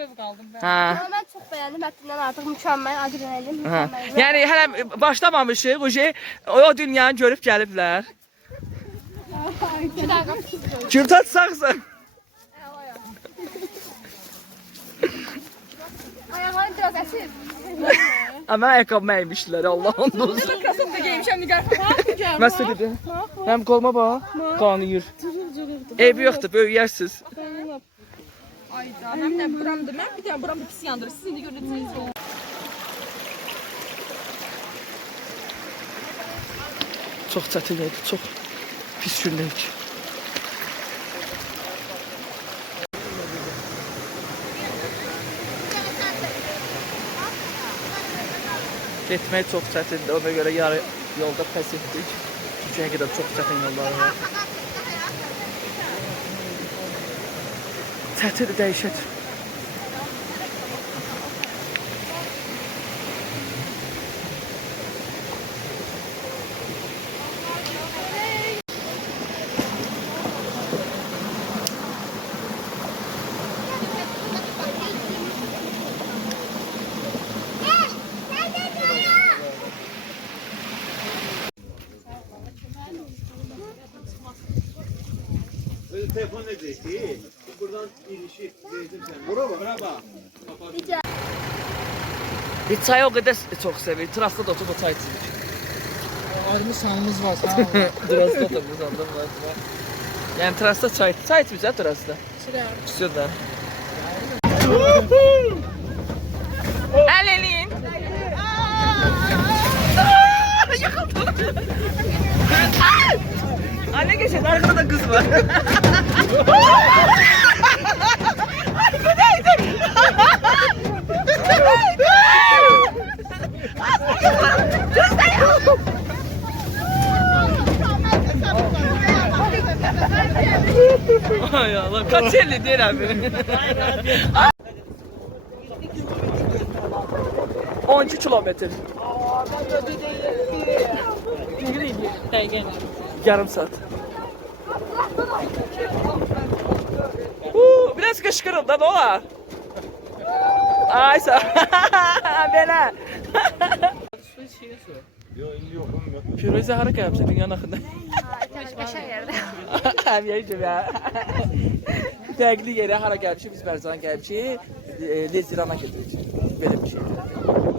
ev qaldım ben. Hə. Mən çox bəyəndim, həddindən artıq mükəmməl, adrenalin, Hə. mükəmməl. Yəni hələ başlamamışıq, o dünyanı görüb gəliblər. Gültat sağsan. Ayaqlarım biraz əsir. Amma ayaqqabımı əymişdilər, Allah'ın dostu. Kasım da giymişəm, nigar. Məsələ dedi. Həm qolma bax, qanıyır. Evi yoxdur, böyüyərsiniz. Ayda, həm də buramdır. Mən bir dənə buramda pis yandırır. Siz indi görəcəksiniz. Çox çətin idi, çox pis gündəyik. Getmək çox çətindir, ona görə yarı yolda pəs etdik. Çünki həqiqətən çox çətin yollar var. Çətin dəyişət. Telefon edecek. Buradan ilişi verdim sen. Bura bak. Biz çayı o qədər çox sevirik. Terasda da oturub çay içirik. Ayrı sanımız var. Terasda oturub anladın mı? Yəni terasda çay içmirsən terasda? İçirəm. Da. Əl eləyin. Yıxıldım. Anne geçen arkada da kız var. Ay bu neydi? Ay Allah kaç elli değil abi. 12 kilometre. Yarım saat. Biraz kışkırın da ne olar? Ay sağ belə. Firuze hara gəlmişsə dünyanın axında. Qəşəng yerdə. Həmiyəcəm ya. Fərqli yerə hara gəlmişik, biz Bərzana gəlmişik. Lezirana gedirik. Belə bir şey.